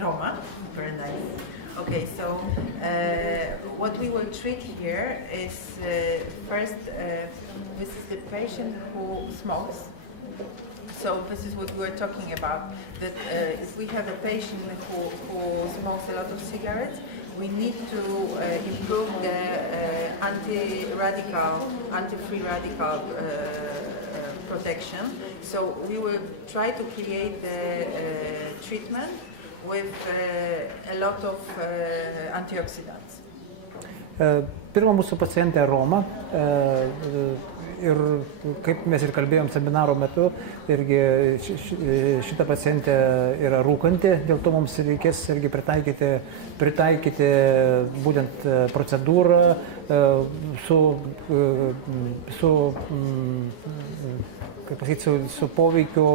Roma. Very nice. Okay, so what we will treat here is first, this is the patient who smokes. So this is what we were talking about, that if we have a patient who smokes a lot of cigarettes, we need to improve the anti-free radical protection. So we will try to create the treatment with a lot of antioxidants. Pirma mūsų pacientė Roma ir kaip mes ir kalbėjom seminaro metu, irgi šita pacientė yra rūkanti, dėl to mums reikės irgi pritaikyti būtent procedūrą su poveikiu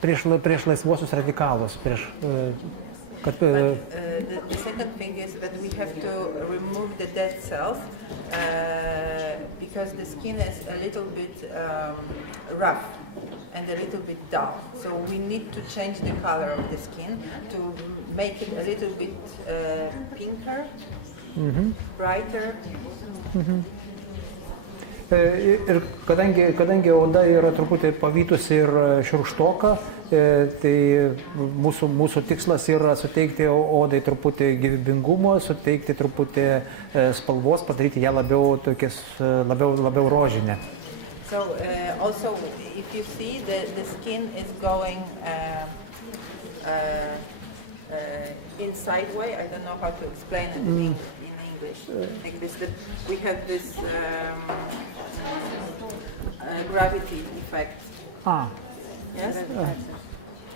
prieš laisvuosius radikalus, But the second thing is that we have to remove the dead cells because the skin is a little bit rough and a little bit dull. So we need to change the color of the skin to make it a little bit pinker, brighter. Ir kadangi oda yra truputį pavytusi ir šiurkštoka, tai mūsų tikslas yra suteikti odai truputį gyvybingumo, suteikti truputį spalvos, padaryti ją labiau rožinę. So also, if you see, the skin is going inside way. I don't know how to explain it in English. Like this, we have this gravity effect. Yes.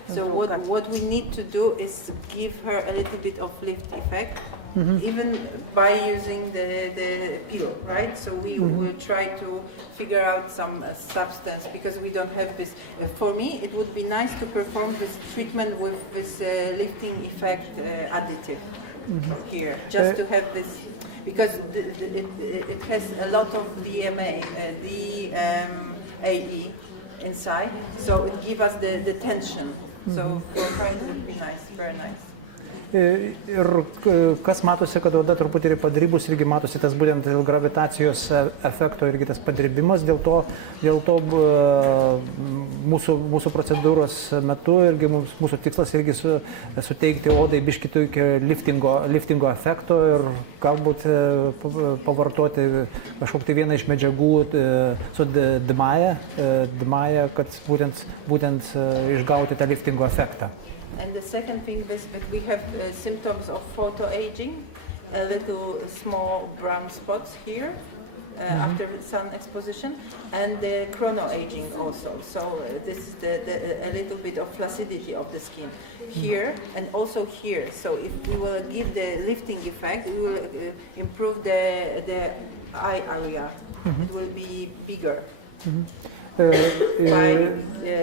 So what we need to do is give her a little bit of lift effect, even by using the peel, right? So we will try to figure out some substance because we don't have this. For me, it would be nice to perform this treatment with this lifting effect additive here, just to have this, because it has a lot of DMA, DAE inside, so it gives us the tension. So for her it would be nice, very nice. Ir kas matosi, kad oda truputį ir padrybus, irgi matosi tas būtent dėl gravitacijos efekto irgi tas padrybimas, dėl to mūsų procedūros metu irgi mūsų tikslas irgi suteikti odai biškį tokio liftingo efekto ir galbūt pavartoti kažkokį vieną iš medžiagų su dmaja, kad būtent išgauti tą liftingo efektą. And the second thing is that we have symptoms of photoaging, a little small brown spots here after sun exposition, and the chronoaging also. So this is a little bit of flaccidity of the skin here and also here. So if we will give the lifting effect, we will improve the eye area. It will be bigger by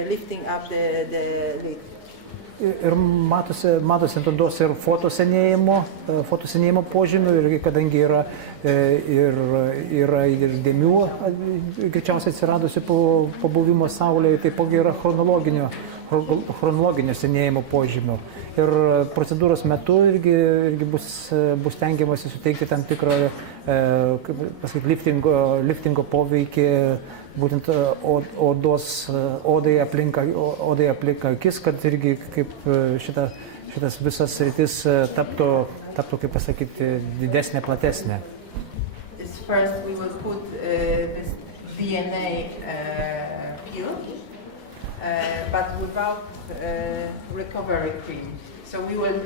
lifting up the lid. Ir matosi ant odos ir fotosenėjimo požymių, ir kadangi yra ir dėmių greičiausiai atsiradusi po buvimo saulėje, taipogi yra chronologinio senėjimo požymių. Ir procedūros metu irgi bus stengiamasi suteikti tam tikrą liftingo poveikį būtent odai aplink akis, kad irgi kaip šitas visas sritis taptų, kaip pasakyti, didesnė, platesnė. First we will put this DNA peel, but without recovery cream. So we will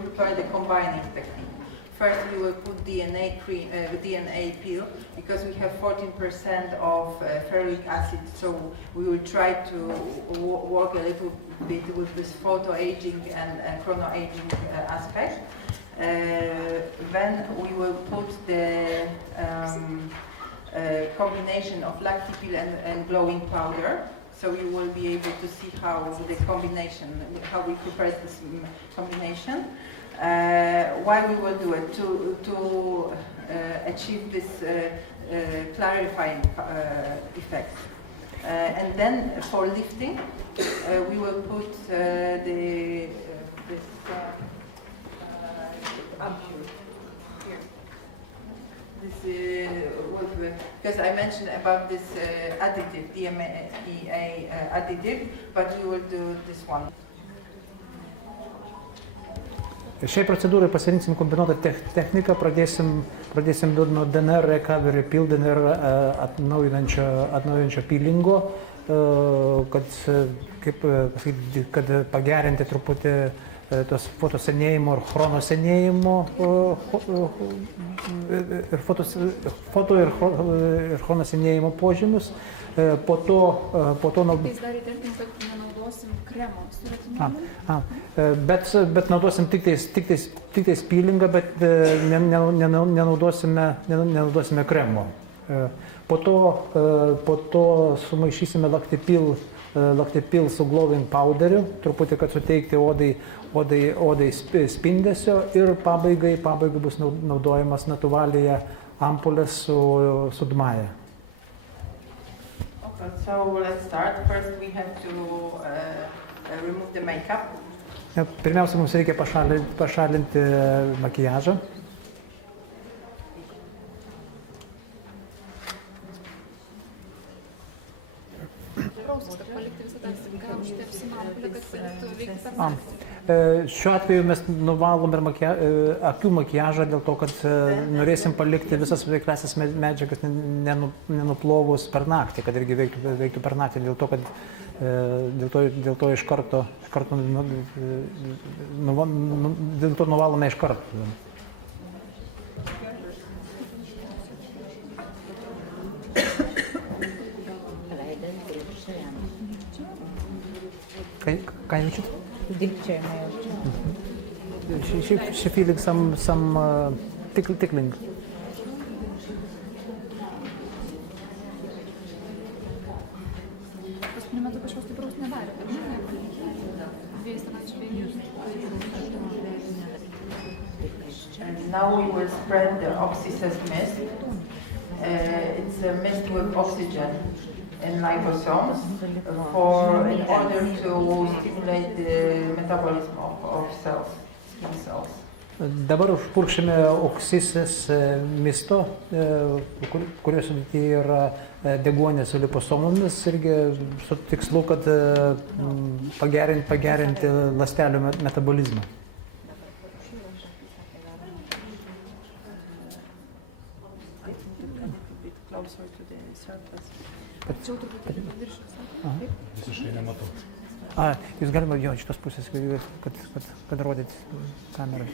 prepare the combining technique. First, we will put DNA peel because we have 14% of ferulic acid. So we will try to work a little bit with this photoaging and chronoaging aspect. Then we will put the combination of lactipil and glowing powder. So you will be able to see how we prepare this combination. Why we will do it? To achieve this clarifying effect. And then for lifting, we will put this ampule here. This because I mentioned about this additive, DMEA additive, but we will do this one. Šiai procedūrai pasirinksim kombinuotą techniką, pradėsim nuo DNR recovery pill, DNR atnaujinančio peelingo, kad pagerinti truputį tos fotosenėjimo ir chronosenėjimo ir foto ir chronosenėjimo požymius. Po to daryti, kad nenaudosim kremo su retinoliu. Bet naudosim tik tais peelingą, bet nenaudosime kremo. Po to sumaišysime Lactipil su glowing powderiu, truputį, kad suteikti odai spindesio, ir pabaigai bus naudojamas Natuvalia ampulės su Dmaja. Okay, so let's start. First we have to remove the makeup. Pirmiausia, mums reikia pašalinti makiažą. Šiuo atveju mes nuvalom ir akių makiažą dėl to, kad norėsim palikti visas veikliąsias medžiagas nenuplovus per naktį, kad irgi veiktų per naktį, dėl to iš karto nuvalome iš karto. Ką jaučiat? Dilgčiojimą jaučiu. She feeling some tickling. Paskutiniu metu kažkoks stipraus nedarė, bet And now we will spread the Oxysys mist. It's a mist with oxygen and liposomes in order to stimulate the metabolism of cells, skin cells. Dabar užpurkšime Oxysys misto, kurio sudėtyje yra deguonė su liposomomis, irgi su tikslu, kad pagerinti ląstelių metabolizmą. Visiškai nematau. Jūs galima jo iš tos pusės, kad rodyt kamerą.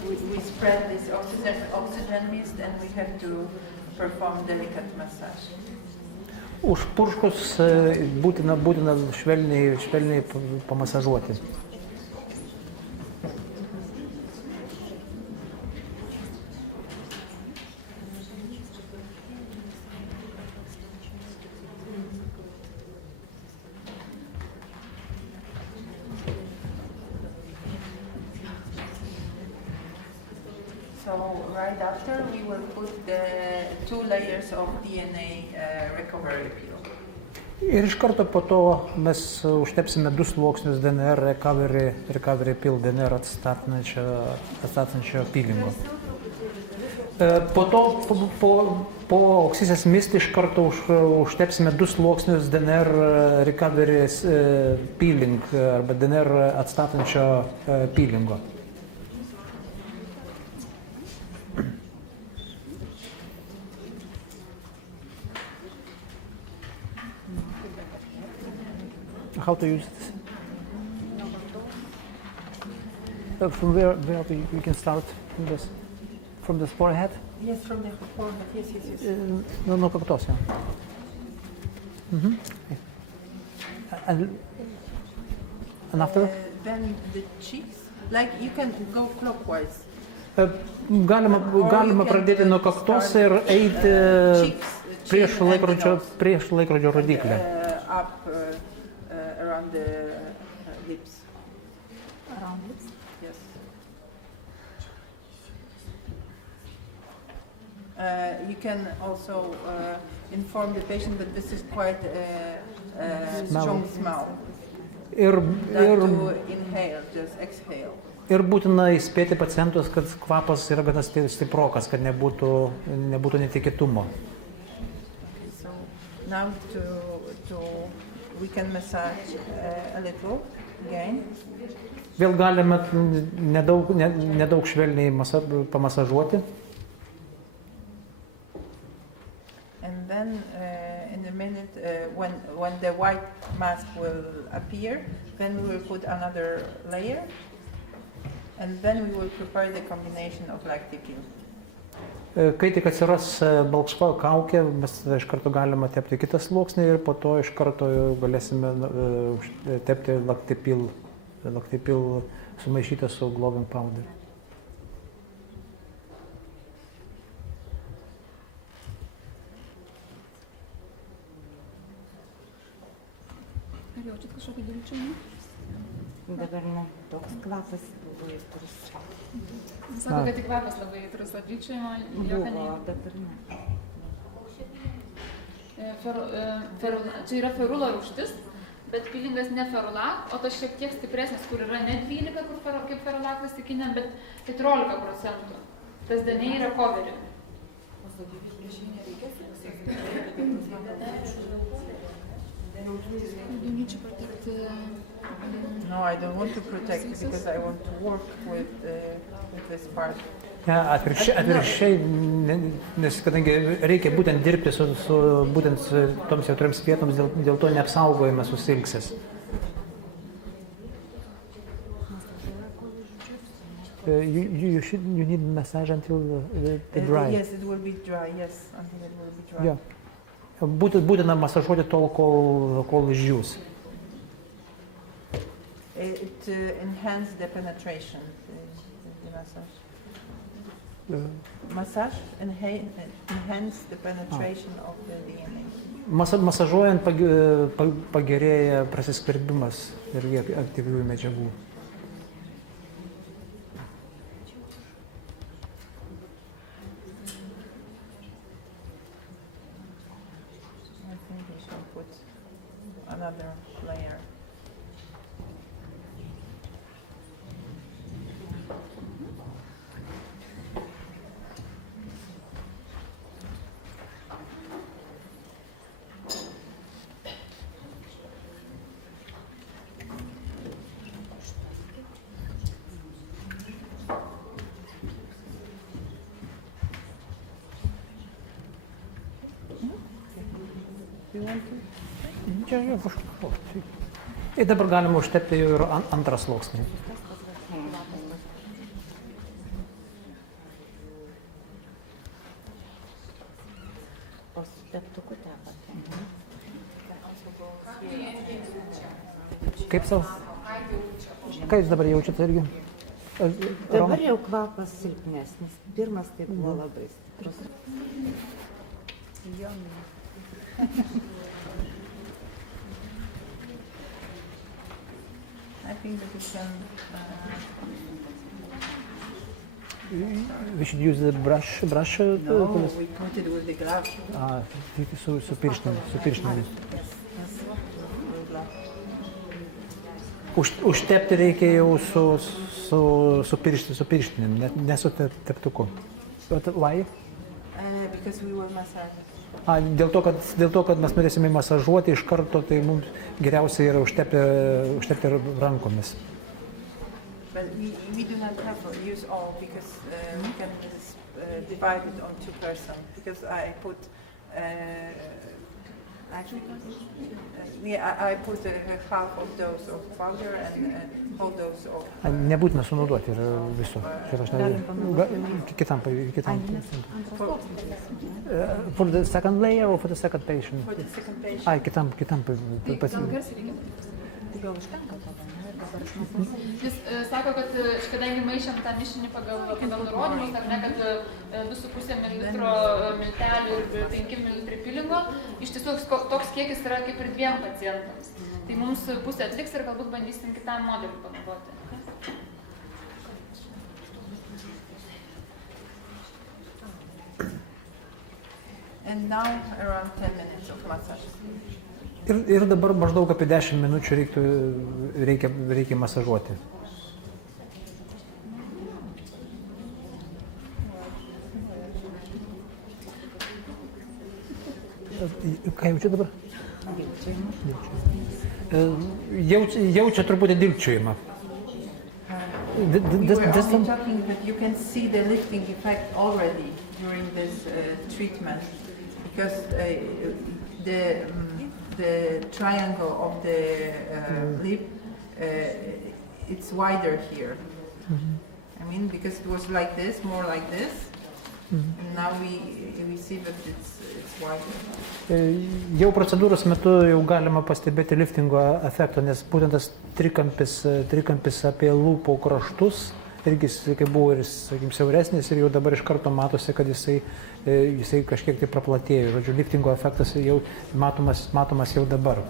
We spread this oxygen mist and we have to perform delicate massage. Užpurškus būtina švelniai pamasažuoti. So right after we will put the 2 layers of DNA recovery peel. Ir iš karto po to mes užtepsime 2 sluoksnius DNR recovery pill, DNR atstatančio peelingo. Po to po Oxysys mist iš karto užtepsime 2 sluoksnius DNR recovery peeling arba DNR atstatančio peelingo. How to use this? From where we can start from this forehead? Yes, from the forehead. Yes. No kaktos, yeah. And after? Then the cheeks. Like you can go clockwise. Galima pradėti nuo kaktos ir eiti prieš laikrodžio rodiklį. Up around the lips. Around lips? Yes. You can also inform the patient that this is quite a strong smell. Ir, Not ir, to inhale, just exhale. ir būtina įspėti pacientus, kad kvapas yra gana stiprokas, kad nebūtų netikėtumo. So now we can massage a little again. Vėl galime nedaug švelniai pamasažuoti. And then in a minute, when the white mask will appear, then we will put another layer, and then we will prepare the combination of lactipil. Kai tik atsiras balkšva kaukė, mes iš karto galime tepti kitą sluoksnį ir po to iš karto galėsime tepti lactipil sumaišytą su glowing powder. Ar jaučiat kažkokį dilgčiojimą? Dabar ne, toks kvapas buvo įtrus. Sako, kad tik kvapas labai įtrus, o dilgčiojimo jokio Buvo, nei. dabar ne. Čia yra ferulo rūgštis, bet pilingas ne ferulat, o tas šiek tiek stipresnis, kur yra ne 12, kur kaip ferulat klasikiniam, bet 14%. Tas deniai yra coverį. No, I don't want to protect because I want to work with this part. Atvirkščiai, nes kadangi reikia būtent dirbti su būtent toms jautriams vietoms, dėl to neapsaugojame susilgsis. You need massage until the dry. Yes, it will be dry. Yes, until it will be dry. Yeah. Būtina masažuoti tol, kol išdžiūs. It enhances the penetration, the massage. Massage enhance the penetration of the DNA. Masažuojant pagerėja prasiskverbimas irgi aktyviųjų medžiagų. I think we should put another layer. Ir dabar galima užtepti jau ir antrą sluoksnį. O su teptuku tepate. Kaip savo? Ką jūs dabar jaučiate irgi? Dabar jau kvapas silpnesnis. Pirmas tai buvo labai stiprus. I think that we can. We should use the brush. No, we put it with the glove. Su pirštinėmis. Yes, with glove. Užtepti reikia jau su pirštinėm, ne su teptuku. Why? Because we will massage. Dėl to, kad mes norėsime masažuoti iš karto, tai mums geriausia yra užtepti rankomis. But we do not have to use all because we can divide it on two persons. Because I put actually, I put half of dose of powder and whole dose of. Nebūtina sunaudoti ir viso. Kitam. For the second layer or for the second patient? For the second patient. Kitam. Gal garsiai reikia? Tai gal užtenka tada, ne? Jis sako, kad kadangi maišėm tą mišinį pagal nurodymus, ar ne, kad 2,5 ml miltelių ir 5 ml pilingo, iš tiesų toks kiekis yra kaip ir 2 pacientams. Tai mums pusę atliks ir galbūt bandysim kitam modeliu panaudoti. And now around 10 minutes of massage. Ir dabar maždaug apie 10 minučių reikia masažuoti. Ką jaučiu dabar? Jaučia truputį dilgčiojimą. We were only talking that you can see the lifting effect already during this treatment, because the triangle of the lip, it's wider here. I mean, because it was like this, more like this, and now we see that it's wider. Jau procedūros metu jau galima pastebėti liftingo efektą, nes būtent tas trikampis apie lūpų kraštus, irgi kaip buvo ir, sakykim, siauresnis, ir jau dabar iš karto matosi, kad jisai kažkiek tai praplatėjo. Žodžiu, liftingo efektas jau matomas jau dabar.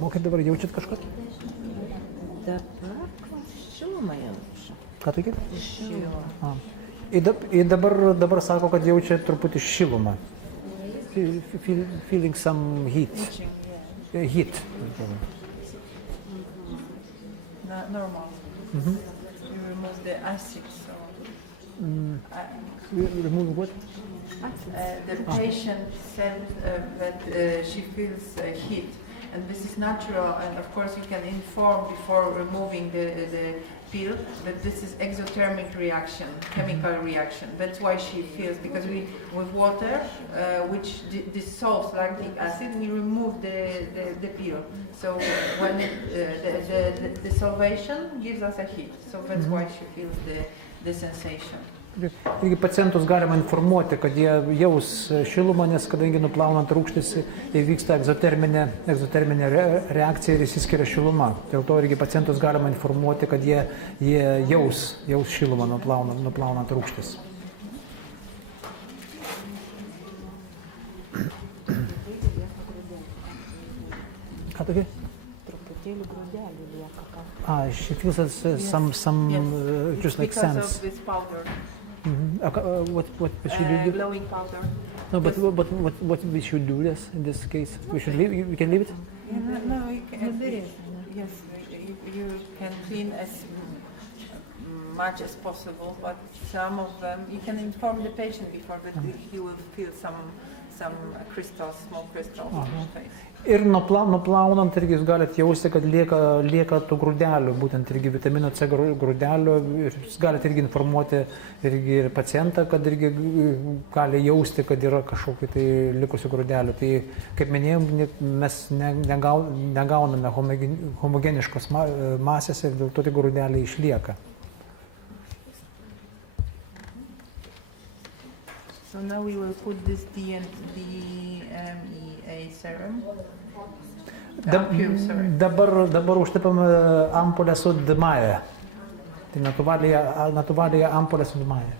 O kaip dabar jaučiat kažką? Dabar šilumą jaučiu. Ką tu kaip? Šilumą. Ir dabar sako, kad jaučia truputį šilumą. Feeling some heat. Heat. Normal. You remove the acid, so... Remove what? The patient said that she feels heat, and this is natural, and of course you can inform before removing the pill that this is exothermic reaction, chemical reaction. That's why she feels, because with water, which dissolves lactic acid, we remove the pill. So when the dissolution gives us a heat, so that's why she feels the sensation. Irgi pacientus galima informuoti, kad jie jaus šilumą, nes kadangi nuplaunant rūgštis įvyksta egzoterminė reakcija ir išsiskiria šiluma. Dėl to irgi pacientus galima informuoti, kad jie jaus šilumą nuplaunant rūgštis. Ką tokia? Truputėlį grūdelių lieka. She feels some just like because sense. of this powder. What we should do? Glowing powder. No, but what we should do in this case? We should leave. We can leave it. No, you can. Yes, you can clean as much as possible, but some of them you can inform the patient before that he will feel some crystals, small crystals on his face. Ir nuplaunant irgi jūs galite jausti, kad lieka tų grūdelių, būtent irgi vitamino C grūdelių, ir jūs galite irgi informuoti irgi ir pacientą, kad irgi gali jausti, kad yra kažkokių tai likusių grūdelių. Tai, kaip minėjom, mes negauname homogeniškos masės ir dėl to tie grūdeliai išlieka. So now we will put this DMEA serum. Dabar užtepame ampulę su DMAE. Tai natūraliąją ampulę su DMAE.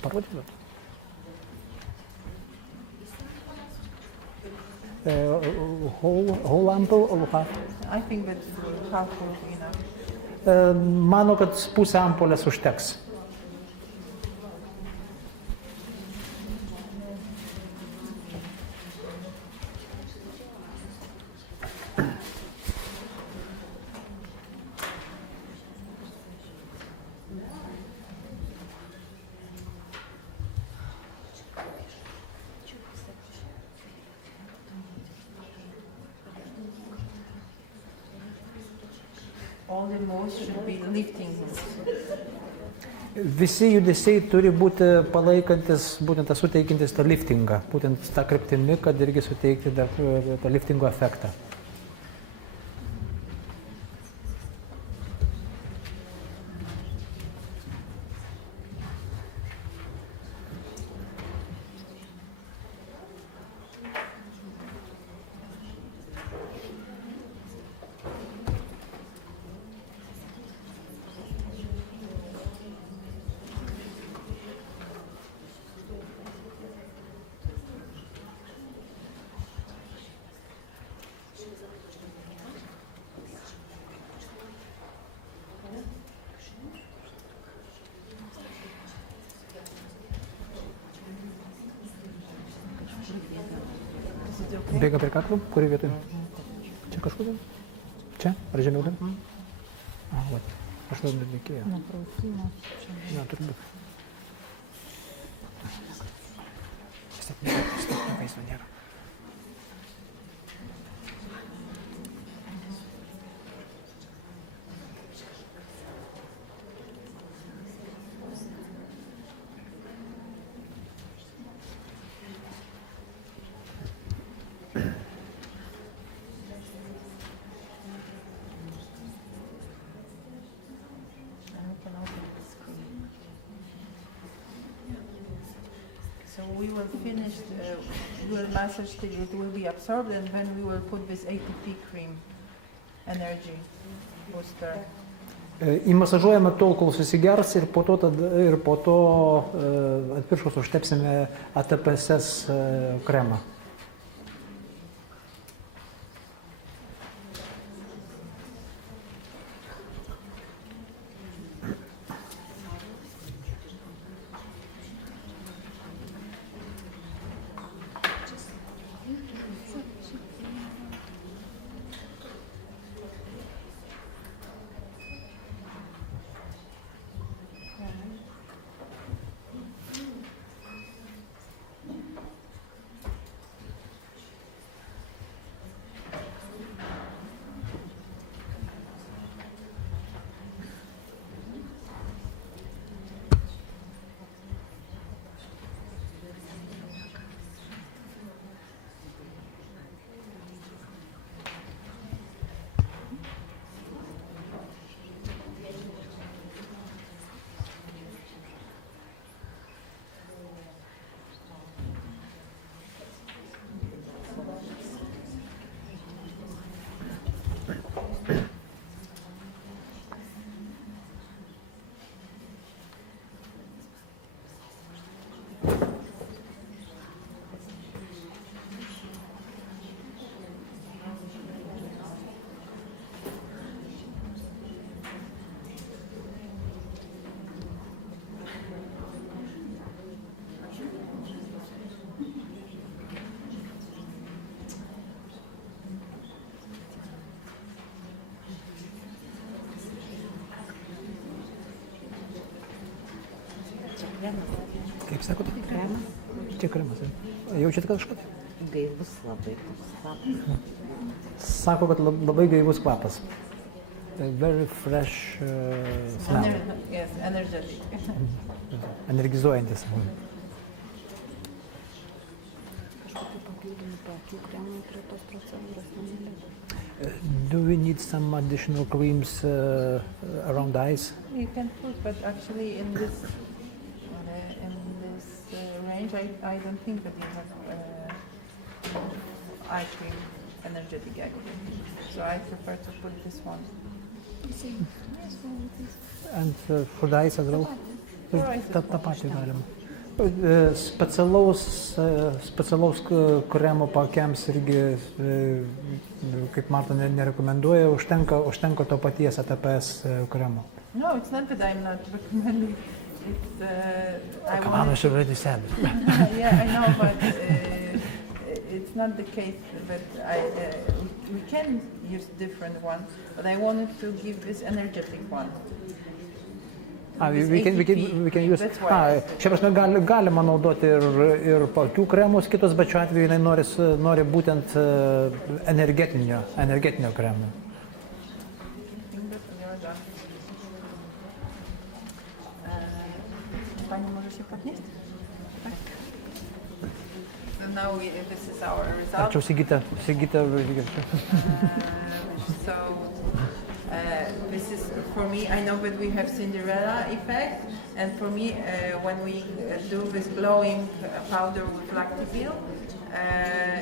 Parodykite. Whole ample or half? I think that half will be enough. Mano, kad pusę ampulės užteks. All the moves should be lifting moves. Visi judesiai turi būti palaikantis, būtent suteikintis tą liftingą, būtent tą kryptimi, kad irgi suteikti tą liftingo efektą. okay? Bėga prie kaklo, kurį vietoj? Čia kažkur? Čia? Ar žemiau dar? Vat. Aš dar reikėjo. Na, prausimo. Na, turbūt. Vis tiek vaizdo nėra. So we will finish, we'll massage till it will be absorbed, and then we will put this ATP cream, energy booster. Įmasažuojame tol, kol susigers ir po to ant viršaus užtepsime ATPSS kremą. Kaip sakote? Kremas. Čia kremas. Jaučiate kažką? Gaivus labai toks kvapas. Sako, kad labai gaivus kvapas. Very fresh smell. Yes, energetic. Energizuojantis. Kažkokiu papildomu tokiu kremu prie tos procedūros negalėtų. Do we need some additional creams around eyes? You can put, but actually in this range, I don't think that you have eye cream, energetic eye cream. So I prefer to put this one. And for the eyes as well? For eyes as Ta well. patį galima. Specialaus kremo pakiams irgi, kaip Marta nerekomenduoja, užtenka to paties ATPS kremo. No, it's not that I'm not recommending. It's, I Come on, I wanted should already said. yeah, I know, but it's not the case that we can use different ones, but I wanted to give this energetic one. We can use. That's why. Šia prasme galima naudoti ir akių kremus kitus, bet šiuo atveju jinai nori būtent energetinio kremo. Pani może się podnieść? Tak. So now this is our result. Arčiau Sigita. So this is, for me, I know that we have Cinderella effect, and for me, when we do this glowing powder with Lactivil,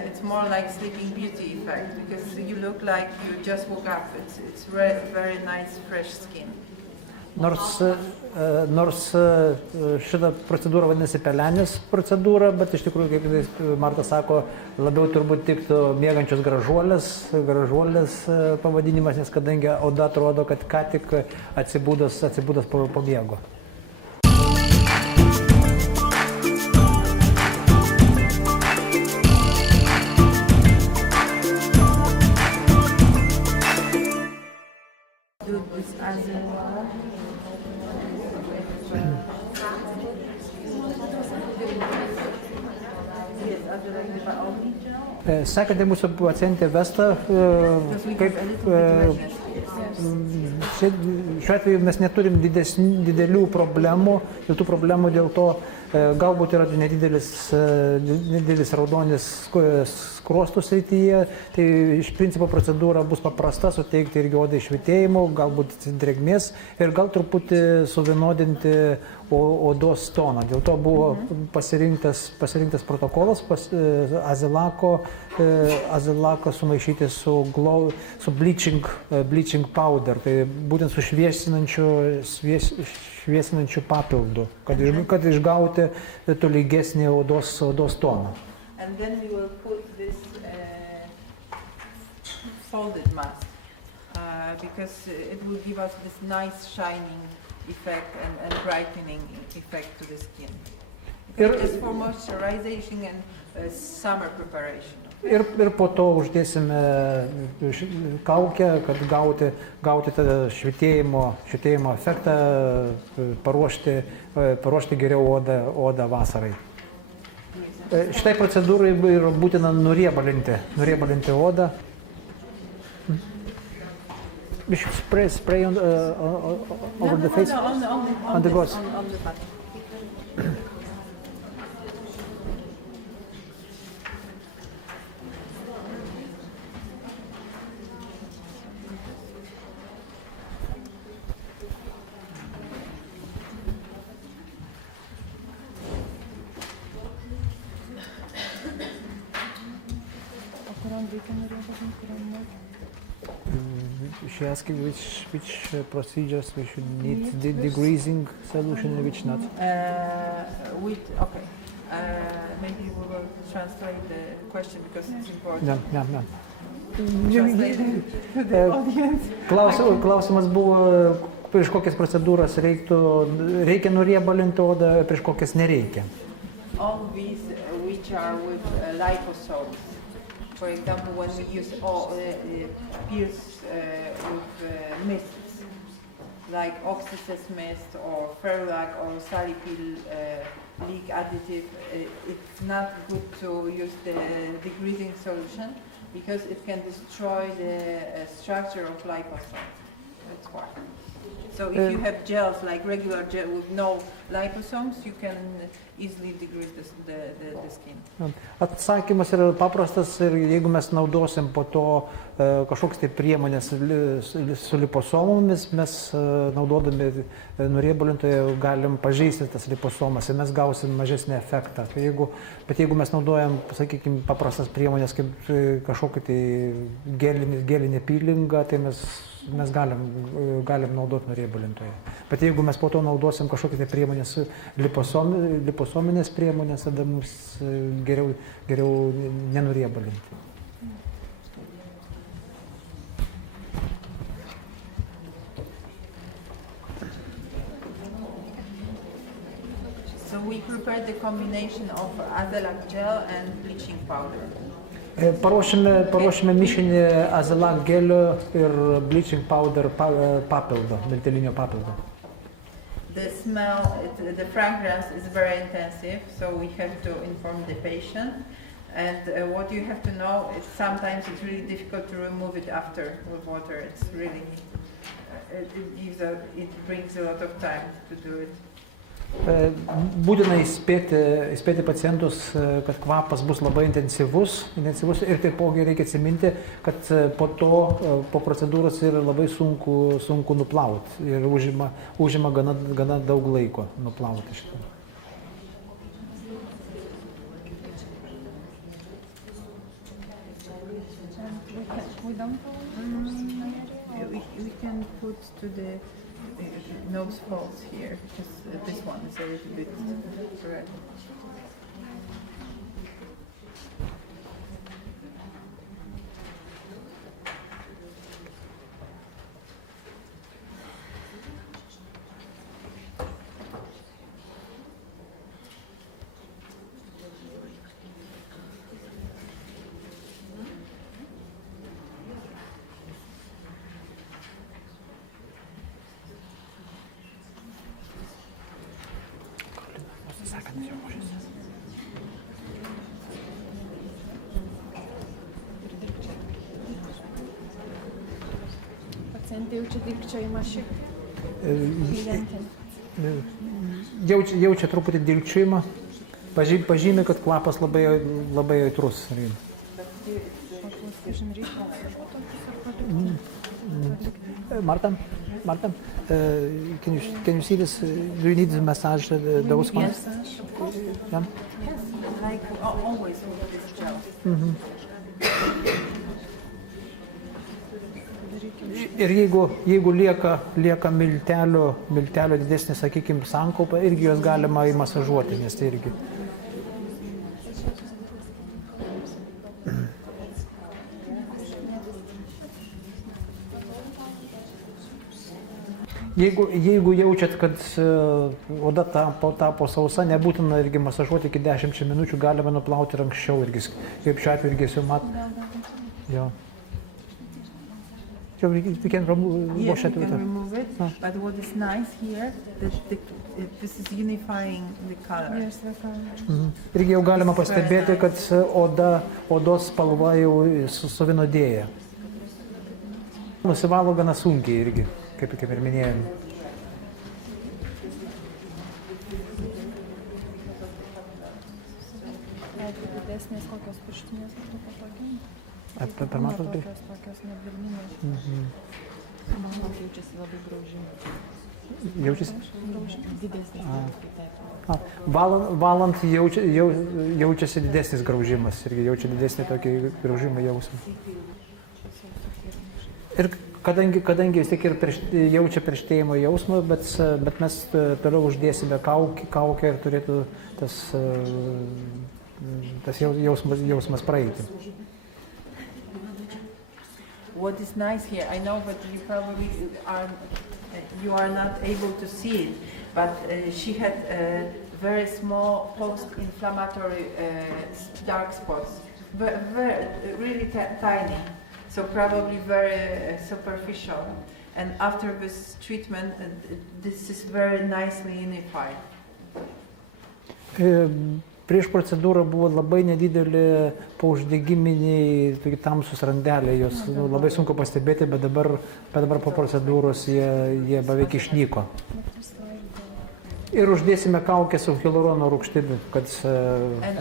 it's more like Sleeping Beauty effect, because you look like you just woke up. It's very nice, fresh skin. Nors šitą procedūrą vadinasi pelenės procedūra, bet iš tikrųjų, kaip Marta sako, labiau turbūt tiktų miegančios gražuolės pavadinimas, nes kadangi oda atrodo, kad ką tik atsibūdęs po miego. the only gel? Sekantį mūsų pacientę Vestą, Because we kaip have a little bit redness. šiuo atveju mes neturim didelių problemų, ir tų problemų dėl to galbūt yra nedidelis raudonis skruostų srityje, tai iš principo procedūra bus paprasta, suteikti irgi odai švytėjimo, galbūt drėgmės ir gal truputį suvienodinti odos toną. Dėl to buvo pasirinktas protokolas azilako sumaišyti su bleaching powder, tai būtent su šviesinančiu papildu, kad išgauti tolygesnį odos toną. And then we will put this folded mask because it will give us this nice shining effect and brightening effect to the skin. Just for moisturization and summer preparation. Ir po to uždėsime kaukę, kad gauti tą švytėjimo efektą, paruošti geriau odą vasarai. Šitai procedūrai yra būtina nuriebalinti odą. We should spray over the face, on the gauze. On the body. She asked which procedures we should need degreasing solution and which not. Okay. Maybe we will translate the question because it's important. Translate it to the audience. Klausimas buvo, prieš kokias procedūras reikia nuriebalinti odą, prieš kokias nereikia. All these which are with liposomes. For example, when we use peels with mists, like Oxyces mist or Ferulac or Salipil leak additive, it's not good to use the degreasing solution because it can destroy the structure of liposomes. That's why. So if you have gels, like regular gel with no liposomes, you can easily degrease the skin. Atsakymas yra paprastas ir jeigu mes naudosim po to kažkoks tai priemonės su liposomomis, mes naudodami nuriebalintoje galim pažeisti tas liposomas ir mes gausim mažesnį efektą. Bet jeigu mes naudojam, sakykime, paprastas priemonės kaip kažkokį tai gelinį peelingą, tai mes galim naudoti nuriebalintoje. Bet jeigu mes po to naudosim kažkokią tai priemonės, liposominės priemonės, tada mums geriau nenuriebalinti. So we prepared the combination of Azelac gel and bleaching powder. Paruošime mišinį Azelac gelio ir bleaching powder papildo, miltelinio papildo. The smell, the fragrance is very intensive, so we have to inform the patient. And what you have to know is sometimes it's really difficult to remove it after with water. It's really, it brings a lot of time to do it. Būtina įspėti pacientus, kad kvapas bus labai intensyvus ir taipogi reikia atsiminti, kad po procedūros yra labai sunku nuplauti ir užima gana daug laiko nuplauti šitą. We can put to the nose folds here, because this one is a little bit red. pacientė jaučia dilgčiojimą šiek Jaučia truputį dilgčiojimą, pažymi, kad kvapas labai aitrus. Marta, can you see this? Do you need to massage those ones? Yes, of course. Yeah? Yes, like always with this gel. Ir jeigu lieka miltelio didesnė, sakykime, sankaupa, irgi jos galima įmasažuoti, nes tai irgi. Jeigu jaučiat, kad oda tapo sausa, nebūtina irgi masažuoti iki 10 minučių, galime nuplauti ir anksčiau irgi, kaip šiuo atveju irgi jau Jo. We can wash it with remove it, but what is nice here, this is unifying the color. Irgi jau galima pastebėti, kad odos spalva jau suvienodėja. Nusivalo gana sunkiai irgi, kaip ir minėjome. didesnės kokios pirštinės būtų patogiau. Per mažos bei? Tokios nevilninės. Mano jaučiasi labai graužimai. Jaučiasi? Didesnis. Valant jaučiasi didesnis graužimas irgi jaučia didesnį tokį graužimą jausmą. Ir kadangi vis tik ir jaučia perštėjimo jausmą, bet mes toliau uždėsime kaukę ir turėtų tas jausmas praeiti. What is nice here, I know that you probably are not able to see it, but she had very small post-inflammatory dark spots, really tiny, so probably very superficial. And after this treatment, this is very nicely unified. Prieš procedūrą buvo labai nedidelė pauždegiminiai tamsus randeliai, jos labai sunku pastebėti, bet dabar po procedūros jie beveik išnyko. Ir uždėsime kaukę su hialurono rūgštimi, kad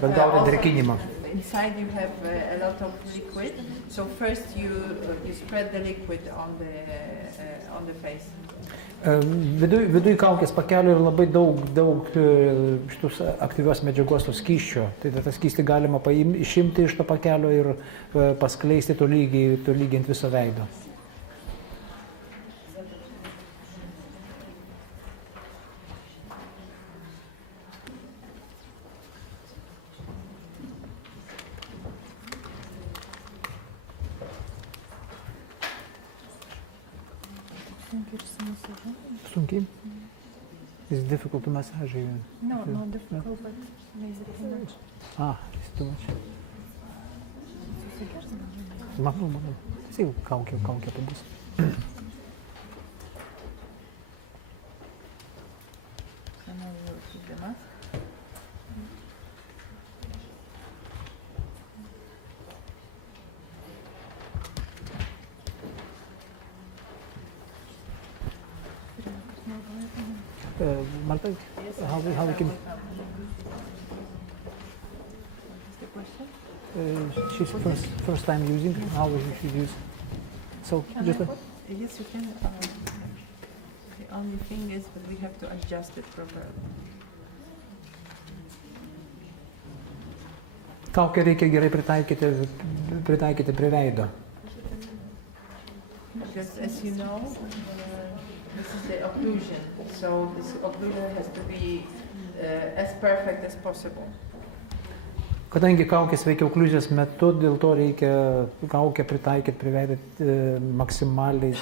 gautų drėkinimą. Inside you have a lot of liquid, so first you spread the liquid on the face. Viduj kaukės pakelio ir labai daug šitus aktyvios medžiagos, to skysčio. Tai tą skystį galima išimti iš to pakelio ir paskleisti tolygiai ant viso veido. Sunkiai? It's difficult to massage you. No, not difficult, but maybe too much. It's too much. Manau. Tai jau kaukė pabus. Marta, how we can... She's first time using, how we should use. So, just Yes, you can. The only thing is that we have to adjust it properly. Kaukę reikia gerai pritaikyti prie veido. Because as you know, this is the occlusion, so this occlusion has to be as perfect as possible. Kadangi kaukės veikia okliuzijos metu, dėl to reikia kaukę pritaikyti prie veido maksimaliai,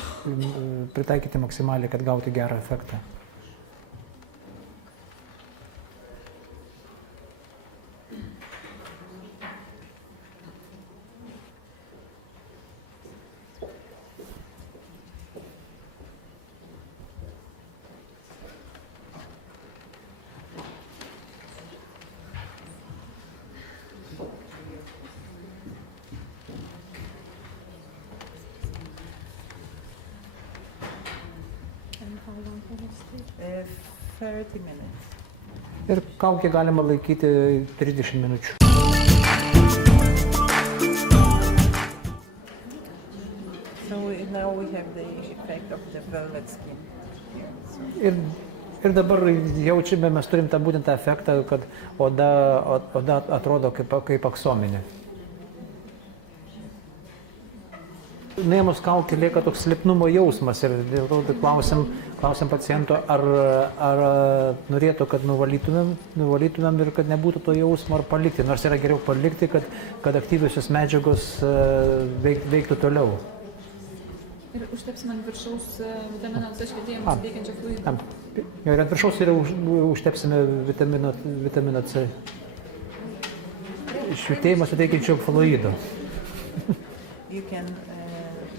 kad gauti gerą efektą. 30 minutes. Ir kaukę galima laikyti 30 minučių. So now we have the effect of the velvet skin. Ir dabar jaučiame, mes turim tą būtent tą efektą, kad oda atrodo kaip aksominė. Nuėmus kaukę lieka toks silpnumo jausmas ir dėl to klausim paciento, ar norėtų, kad nuvalytumėm ir kad nebūtų to jausmo, ar palikti. Nors yra geriau palikti, kad aktyviosios medžiagos veiktų toliau. Ir užtepsime ant viršaus vitamino C švietėjimą suteikiančio fluido. Ir ant viršaus užtepsime vitamino C švietėjimą suteikiančio fluido. You can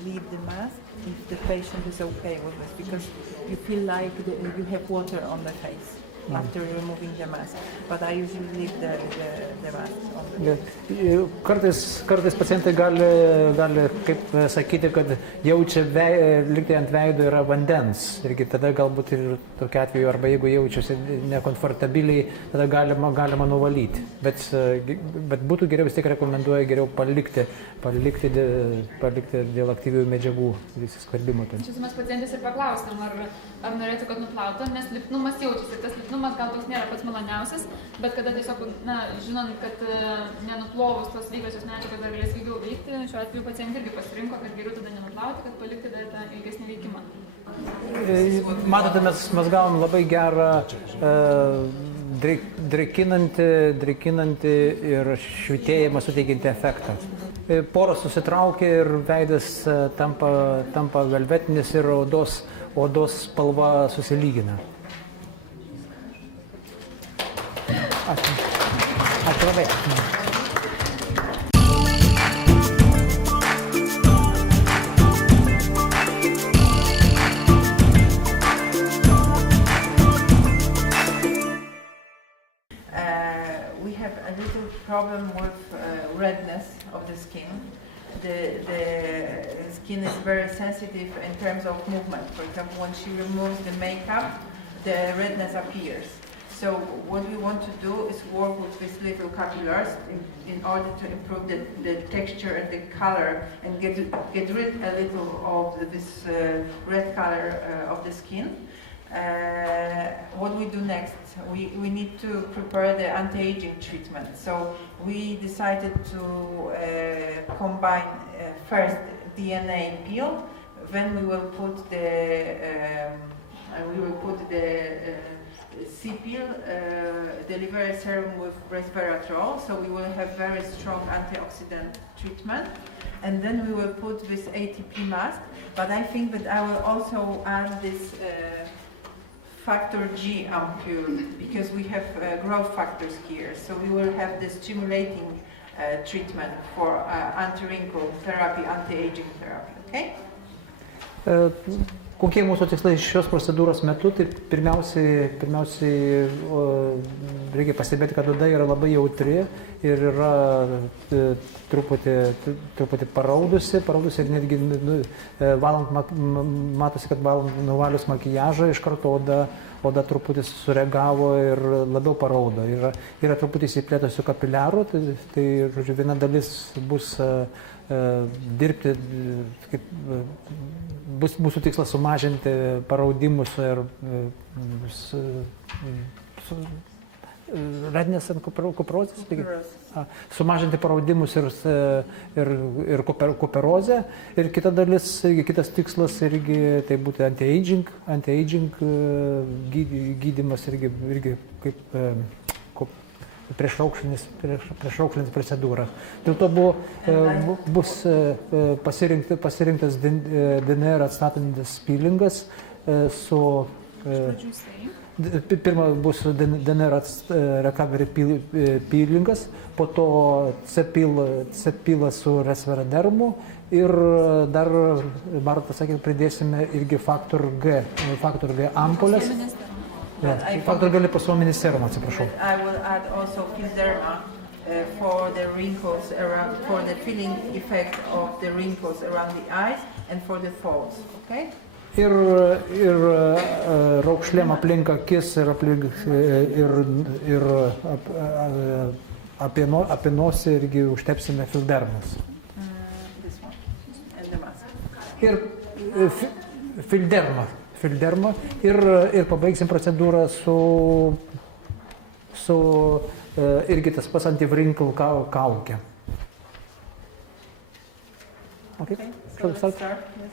leave the mask if the patient is okay with it, because you feel like you have water on the face after removing the mask. But I usually leave the mask on the face. Kartais pacientai gali kaip sakyti, kad jaučia liktai ant veido yra vandens. Irgi tada galbūt ir tokiu atveju, arba jeigu jaučiasi nekomfortabiliai, tada galima nuvalyti. Bet būtų geriau, vis tiek rekomenduoju geriau palikti dėl aktyvių medžiagų įsiskverbimo. Iš esmės mes pacientės ir paklausėm, ar norėtų, kad nuplautų, nes lipnumas jaučiasi. Tas lipnumas gal toks nėra pats maloniausias, bet kada tiesiog, žinant, kad nenuplovus tos veikliosios medžiagos dar galės ilgiau veikti, šiuo atveju pacientė irgi pasirinko, kad geriau tada nenuplauti, kad palikti dar tą ilgesnį veikimą. Matote, mes gavom labai gerą drėkinantį ir švytėjimą suteikiantį efektą. Poros susitraukia ir veidas tampa velvetinis ir odos spalva susilygina. Ačiū labai. We have a little problem with redness of the skin. The skin is very sensitive in terms of movement. For example, when she removes the makeup, the redness appears. So what we want to do is work with these little capillaries in order to improve the texture and the color and get rid a little of this red color of the skin. What we do next, we need to prepare the anti-aging treatment. So we decided to combine first DNA peel, then we will put the C-peel delivery serum with resveratrol, so we will have very strong antioxidant treatment. And then we will put this ATP mask, but I think that I will also add this factor G ampule, because we have growth factors here, so we will have the stimulating treatment for anti-wrinkle therapy, anti-aging therapy, okay? Kokie mūsų tikslai šios procedūros metu, tai pirmiausiai reikia pastebėti, kad oda yra labai jautri ir yra truputį paraudusi ir netgi valant, matosi, kad valant nuvalius makiažą, iš karto oda truputį sureagavo ir labiau paraudo. Yra truputį įsiplėtusių kapiliarų, tai žodžiu, viena dalis bus dirbti, bus mūsų tikslas sumažinti paraudimus ir redness and kuperozės, sumažinti paraudimus ir kuperozę. Ir kitas tikslas irgi tai būtų anti-aging gydymas irgi kaip priešraukšlinis procedūra. Dėl to bus pasirinktas DNR atstatantis peelingas su... Pirma bus DNR recovery peelingas, po to C-peelas su resveradermu ir dar, Marta sakė, pridėsime irgi faktor G ampulės. Faktor G liposominis serum, atsiprašau. I will add also Filderma for the wrinkles around, for the filling effect of the wrinkles around the eyes and for the folds, okay? ir raukšlėm aplink akis ir apie nosį irgi užtepsime fildermus. This one. And the mask. Ir fildermą ir pabaigsim procedūrą su irgi tas pats antivrinkle kaukė. Okay. Okay, so Shall we let's start? start. Yes.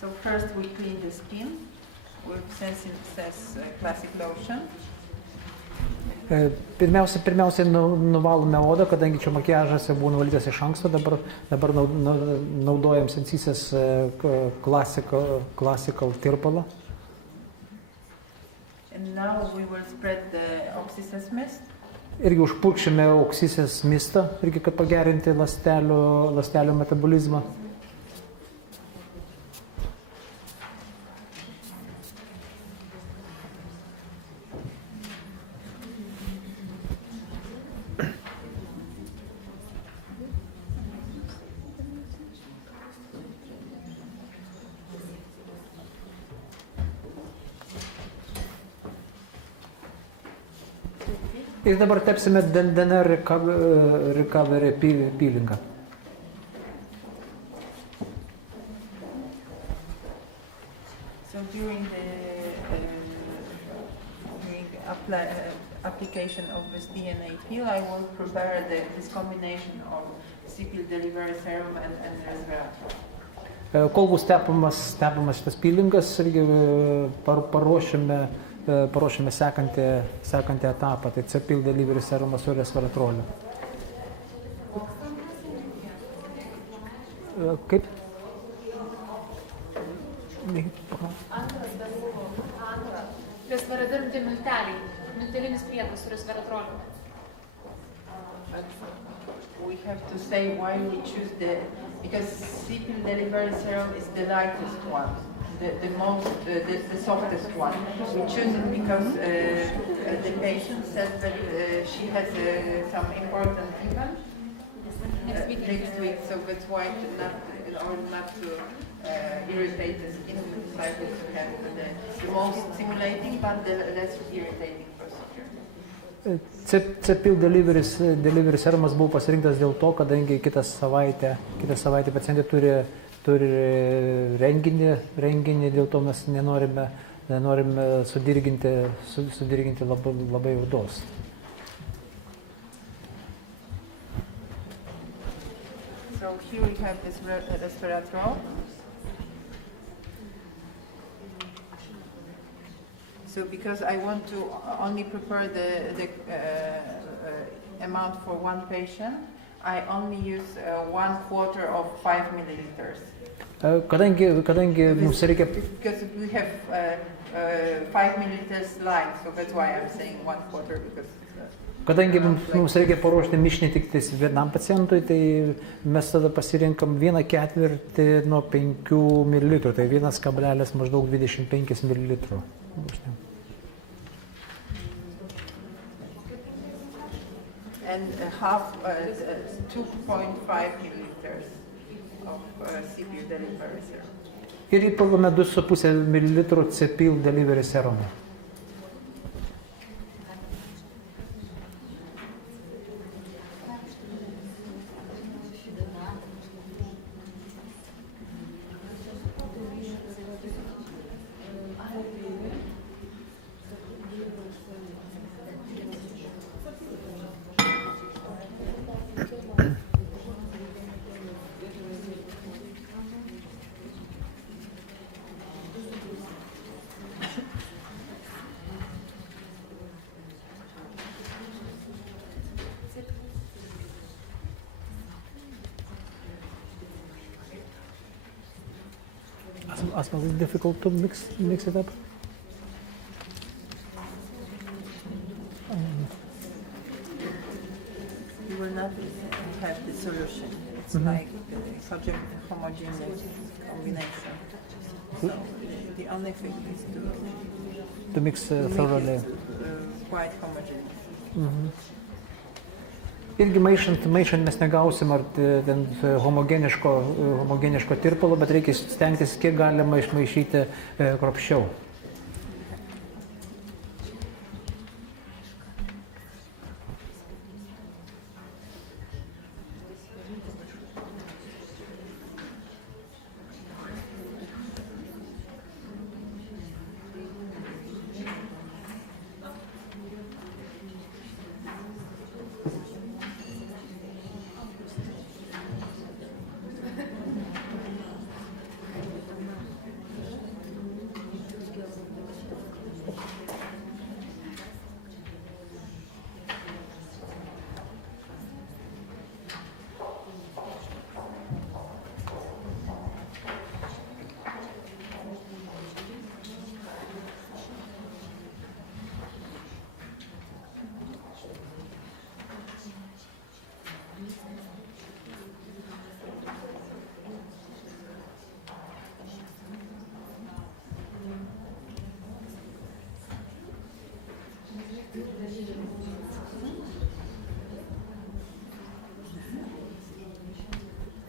So first we clean the skin with Sensisense classic lotion. Pirmiausia nuvalome odą, kadangi čia makiažas jau buvo nuvalytas iš anksto, dabar naudojam Sensisense classical tirpalą. And now we will spread the Oxysense mist. Irgi užpurkšime Oxysense mistą, irgi kad pagerinti ląstelių metabolizmą. Ir dabar tepsime DNR recovery peelingą. So during application of this DNA peel, I will prepare this combination of CPL delivery serum and resveratrol. Kol bus tepamas šitas peelingas, irgi paruošime sekantį etapą, tai CPL delivery serumas su resveratroliu. Kaip? Resveraderm tai miltelinis priedas su resveratroliu. We have to say why we choose because CPL delivery serum is the lightest one, the softest one. We choose it because the patient said that she has some important event next week, so that's why not to irritate the skin, we decided to have the most stimulating but the less irritating procedure. CPL delivery serumas buvo pasirinktas dėl to, kadangi kitą savaitę pacientė turi renginį, dėl to mes nenorime sudirginti labai odos. So here we have this resveratrol. So because I want to only prepare the amount for one patient, I only use 1/4 of 5 milliliters. Kadangi mums reikia... Because we have 5 milliliters line, so that's why I'm saying 1/4 because... Kadangi mums reikia paruošti mišinį tik vienam pacientui, tai mes tada pasirinkam 1/4 nuo 5 ml, tai 1,25 ml. And half 2.5 milliliters of CPL delivery serum. Ir įpilame 2,5 ml CPL delivery serumą. Asma, is it difficult to mix it up? You will not have the solution. It's like such a homogeneous combination. So the only thing is To mix to make thoroughly. it quite homogeneous. Irgi maišant mes negausim ar ten homogeniško tirpalo, bet reikia stengtis kiek galima išmaišyti kruopščiau.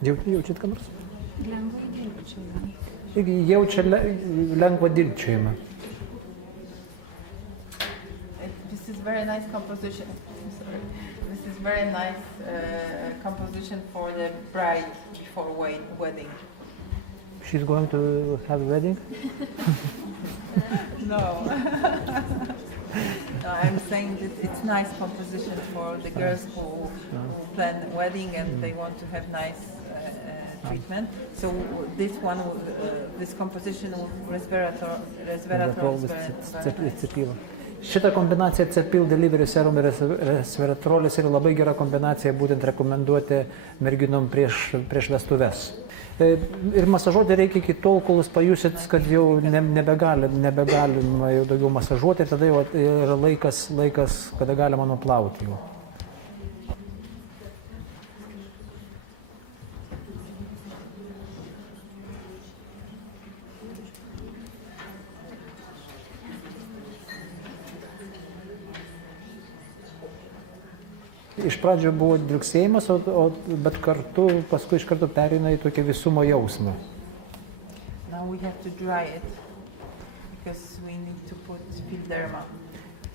Jaučiat ką nors? Lengvai dilgčiojama. Irgi jaučia lengvą dilgčiojimą. This is very nice composition. Sorry. This is very nice composition for the bride before wedding. She's going to have a wedding? No. No, I'm saying that it's nice composition for the girls who plan wedding and they want to have nice treatment. So this one, this composition with resveratrol is very nice. Šita kombinacija Cepil Delivery Serum ir resveratrolis yra labai gera kombinacija, būtent rekomenduoti merginom prieš vestuves. Ir masažuoti reikia iki tol, kol jūs pajusit, kad jau nebegalima jau daugiau masažuoti, tada jau yra laikas, kada galima nuplauti jau. Iš pradžio buvo dilgsėjimas, bet kartu, paskui iš karto pereina į tokį visumo jausmą. Now we have to dry it because we need to put Filderma.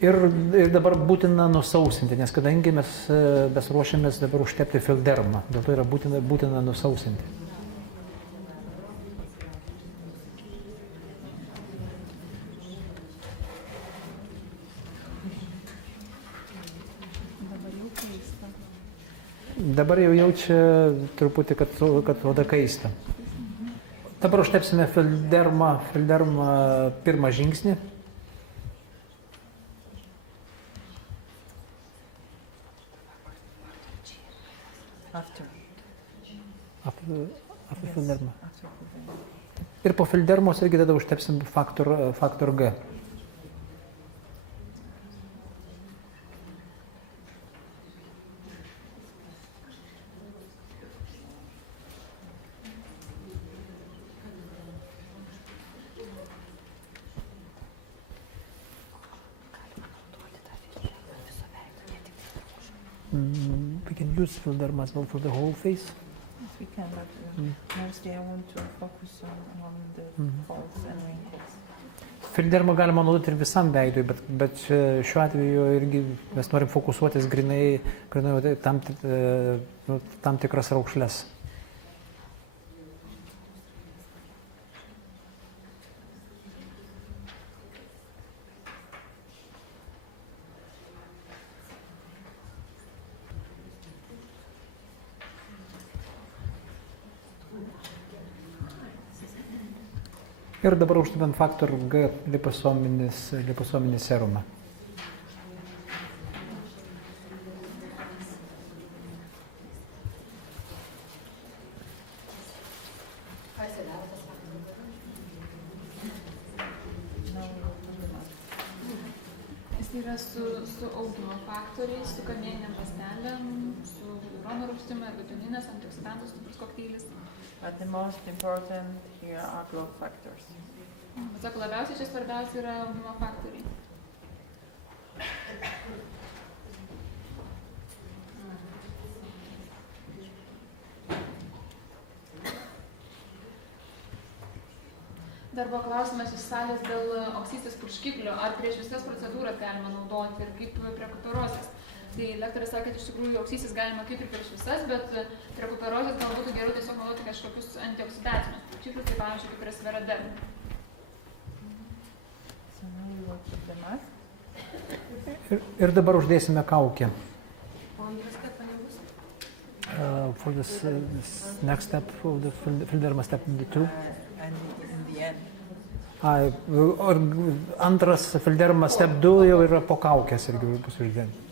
Ir dabar būtina nusausinti, nes kadangi mes ruošiamės dabar užtepti Fildermą, dėl to yra būtina nusausinti. Dabar jau jaučia truputį, kad oda kaista. Dabar užtepsime Fildermą pirmą žingsnį. After Fildermą. Ir po Fildermos irgi tada užtepsim faktor G. We can use Filderma as well for the whole face. Yes, we can, but mostly I want to focus on the folds and wrinkles. Fildermą galima naudoti ir visam veidui, bet šiuo atveju irgi mes norim fokusuotis grinai tam tikras raukšles. Ir dabar užtepėm faktor G liposominį serumą. Jis yra su augimo faktoriais, su kamieniniam ląstelėm, su citronų rūgštimą, betioninas, antioksidantų stiprus kokteilis. But the most important here are growth factors. Sako, labiausiai čia svarbiausia yra augimo faktoriai. Dar buvo klausimas iš salės dėl oksystės purškiklio, ar prieš visas procedūras galima naudoti ir kaip prie kuperozės. Tai lektorius sakė, kad iš tikrųjų oksystės galima kaip ir prieš visas, bet prie kuperozės gal būtų geriau tiesiog naudoti kažkokius antioksidacinius purškiklius, tai pavyzdžiui, kaip Resveraderm. Ir dabar uždėsime kaukę. For this next step of the Filderma step 2. And in the end. Antras Filderma step 2 jau yra po kaukės irgi bus uždėti.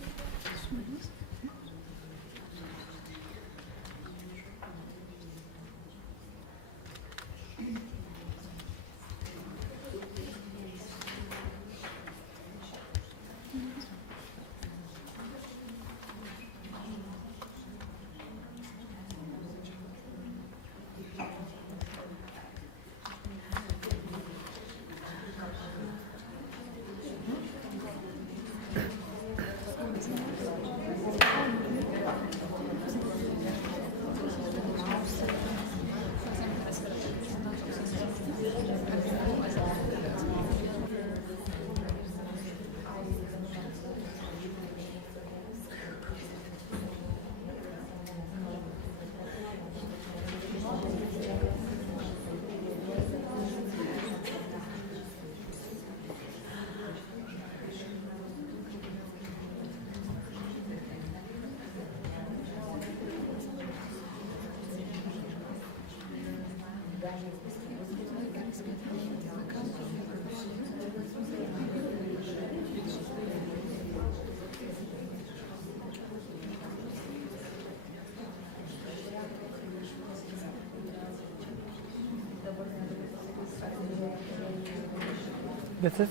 That's it?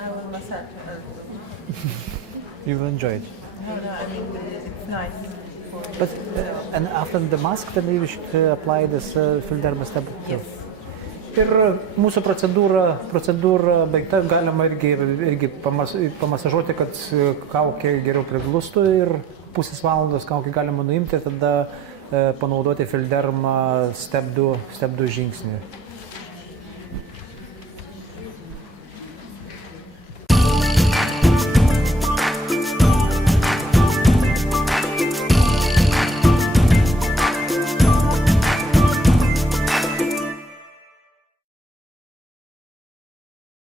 I will massage. You will enjoy it. No, I mean, it's nice. But and after the mask, then you should apply this Filderma step 2. Yes. Ir mūsų procedūra baigta, galima irgi pamasažuoti, kad kaukė geriau priglustų ir pusės valandos kaukė galima nuimti ir tada panaudoti Filderma step 2 žingsnį.